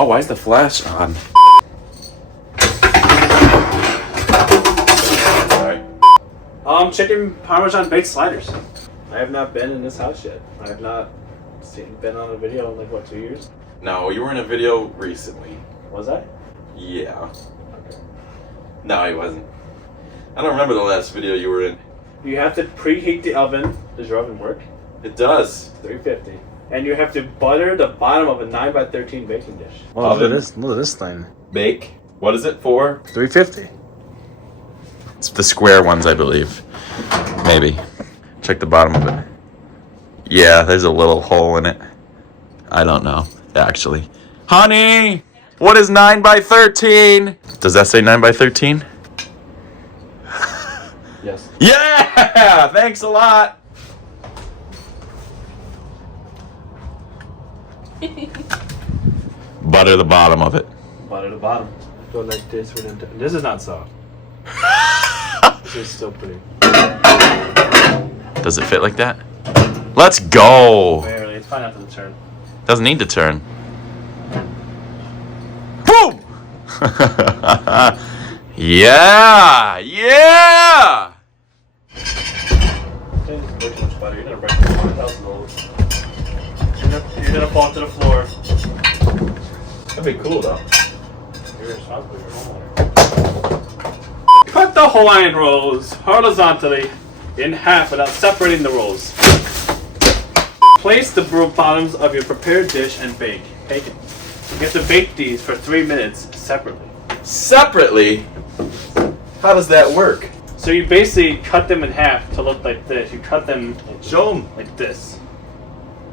Oh, why is the flash on? Sorry. Chicken Parmesan baked sliders. I have not been in this house yet. I have not been on a video in like, what, 2 years? No, you were in a video recently. Was I? Yeah. Okay. No, he wasn't. I don't remember the last video you were in. You have to preheat the oven. Does your oven work? It does. 350. And you have to butter the bottom of a 9x13 baking dish. Well, look at this thing. Bake. What is it for? 350. It's the square ones, I believe. Maybe. Check the bottom of it. Yeah, there's a little hole in it. I don't know, actually. Honey, what is 9x13? Does that say 9x13? Yes. Yeah! Thanks a lot! Butter the bottom of it. Butter the bottom. Go like this for them. This is not soft. This is still pretty. Does it fit like that? Let's go! Barely. It's fine after the turn. Doesn't need to turn. Boom! Yeah! Yeah! Okay, way too much butter. You're gonna break the 1,000 rolls. You're gonna fall to the floor. That'd be cool though. You're responsible for your homeowner. Cut the Hawaiian rolls horizontally in half without separating the rolls. Place the bottoms of your prepared dish and bake. Bake it. You have to bake these for 3 minutes separately. Separately? How does that work? So you basically cut them in half to look like this. You cut them Show 'em. like this.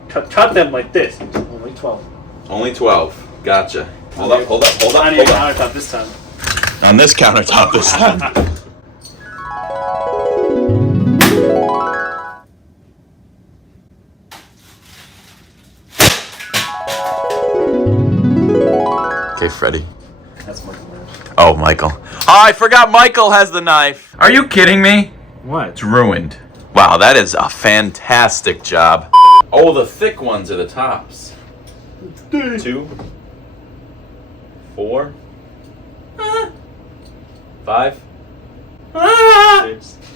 Cut them like this. Only 12. Only 12. Gotcha. Hold up. On your countertop this time. On this countertop this time. Okay, Freddy. That's Michael. Oh, Michael. Oh, I forgot Michael has the knife. Are you kidding me? What? It's ruined. Wow, that is a fantastic job. Oh, the thick ones are the tops. 2, 4, 5.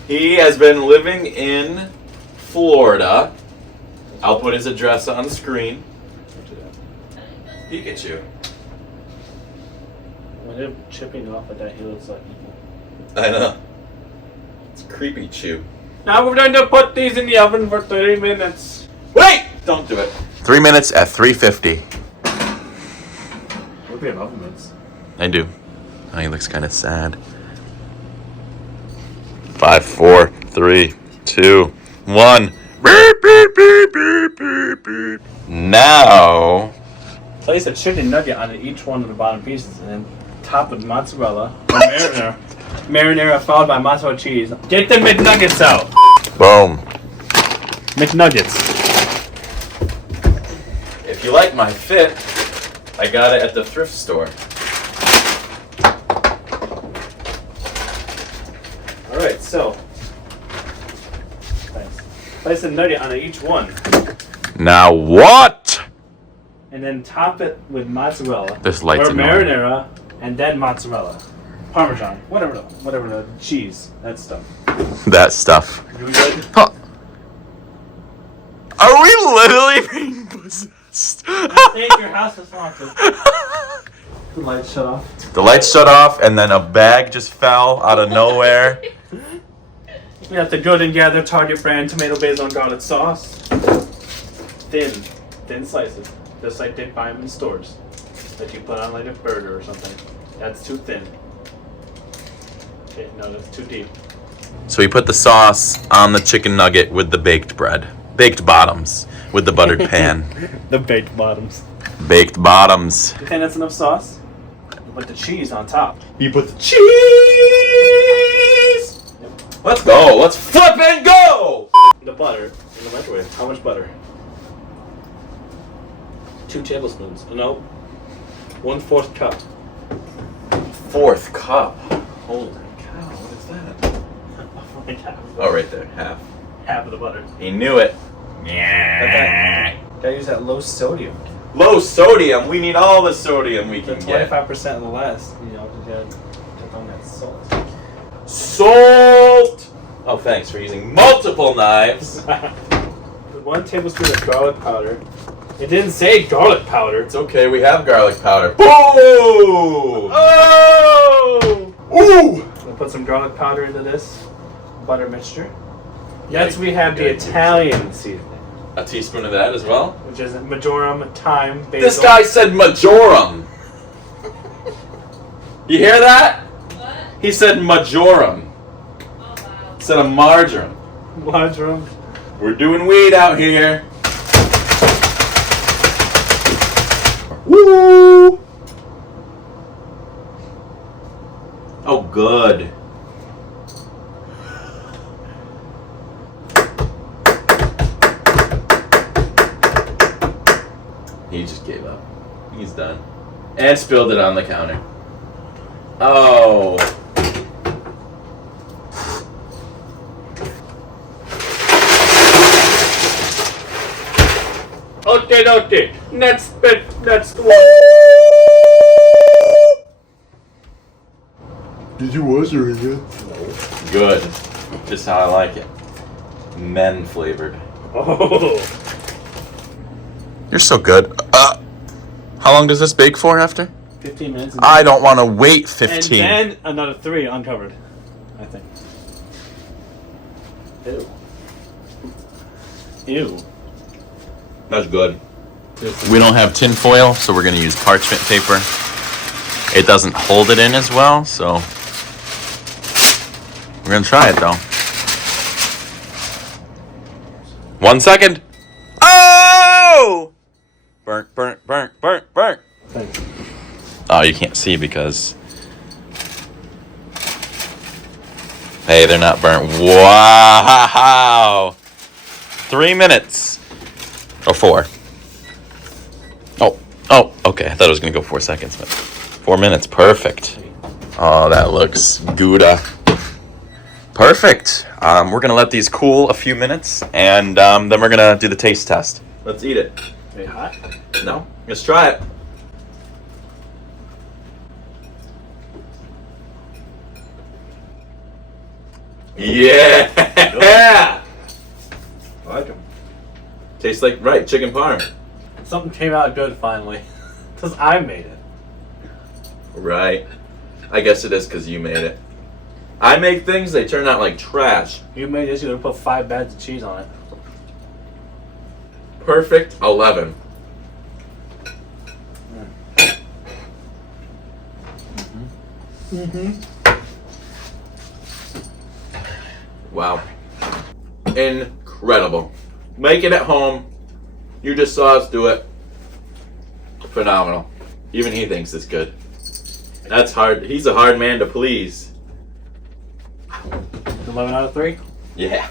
He has been living in Florida. I'll put his address on the screen. Pikachu. When they're chipping off of that, he looks like evil. I know. It's creepy chew. Now we're going to put these in the oven for 30 minutes. Wait! Don't do it. 3 minutes at 350. Hope we have oven mitts. I do. Oh, he looks kind of sad. 5, 4, 3, 2, 1. Beep, beep, beep, beep, beep, beep. Now. Place a chicken nugget on each one of the bottom pieces and then top with mozzarella or marinara. Marinara followed by mozzarella cheese. Get the McNuggets out! Boom. McNuggets. If you like my fit, I got it at the thrift store. Alright, so. Thanks. Place a nugget on each one. Now what? And then top it with mozzarella. This light's or annoying. marinara, and then mozzarella. Parmesan. Whatever the cheese. That stuff. That stuff. You good? Huh. Are we literally being possessed? I think your house is haunted. The lights shut off. The lights shut off and then a bag just fell out of nowhere. We have the Good and Gather Target brand tomato basil and garlic sauce. Thin slices. Just like they buy them in stores. That you put on like a burger or something. That's too thin. Okay, no, that's too deep. So we put the sauce on the chicken nugget with the baked bread. Baked bottoms with the buttered pan. The baked bottoms. Baked bottoms. You think that's enough sauce? You put the cheese on top. You put the cheese! Yep. Let's go. Let's flip and go! The butter in the microwave. How much butter? 2 tablespoons. No. 1/4 cup. 1/4 cup. Holy cow, what is that? Like half. Oh, right there. Half. Half of the butter. He knew it. Yeah. Gotta use that low sodium. Low sodium. We need all the sodium we can get. 25% or less. You know, to get on that salt. Salt! Oh, thanks for using multiple knives. 1 tablespoon of garlic powder. It didn't say garlic powder. It's okay, we have garlic powder. Boom! Oh! Ooh! We'll put some garlic powder into this butter mixture. Next, we have the Italian seasoning, A teaspoon of that as well? which is marjoram, thyme, basil. This guy said majorum. You hear that? What? He said majorum. Oh, wow. Instead of marjoram. Marjoram. We're doing weed out here. Woo! Oh, good. He just gave up. He's done. And spilled it on the counter. Oh. Okay. Next one. Did you wash her again? Good. Just how I like it. Men flavored. Oh. You're so good. How long does this bake for after? 15 minutes. I don't want to wait 15. And then another 3 uncovered, I think. Ew. That's good. We don't have tin foil, so we're going to use parchment paper. It doesn't hold it in as well, so we're going to try it though. 1 second. Oh! Burnt. Thanks. Oh, you can't see because... Hey, they're not burnt. Wow! 3 minutes. Oh, 4. Oh, okay. I thought it was going to go 4 seconds, but 4 minutes. Perfect. Oh, that looks Gouda. Perfect. We're going to let these cool a few minutes, and then we're going to do the taste test. Let's eat it. Are you hot? No? Let's try it. Yeah! I like them. Tastes like, right, chicken parm. Something came out good finally. Because I made it. Right. I guess it is because you made it. I make things, they turn out like trash. You made this, you're going to put 5 bags of cheese on it. Perfect 11. Wow. Incredible. Make it at home. You just saw us do it. Phenomenal. Even he thinks it's good. That's hard. He's a hard man to please. 11 out of 3? Yeah.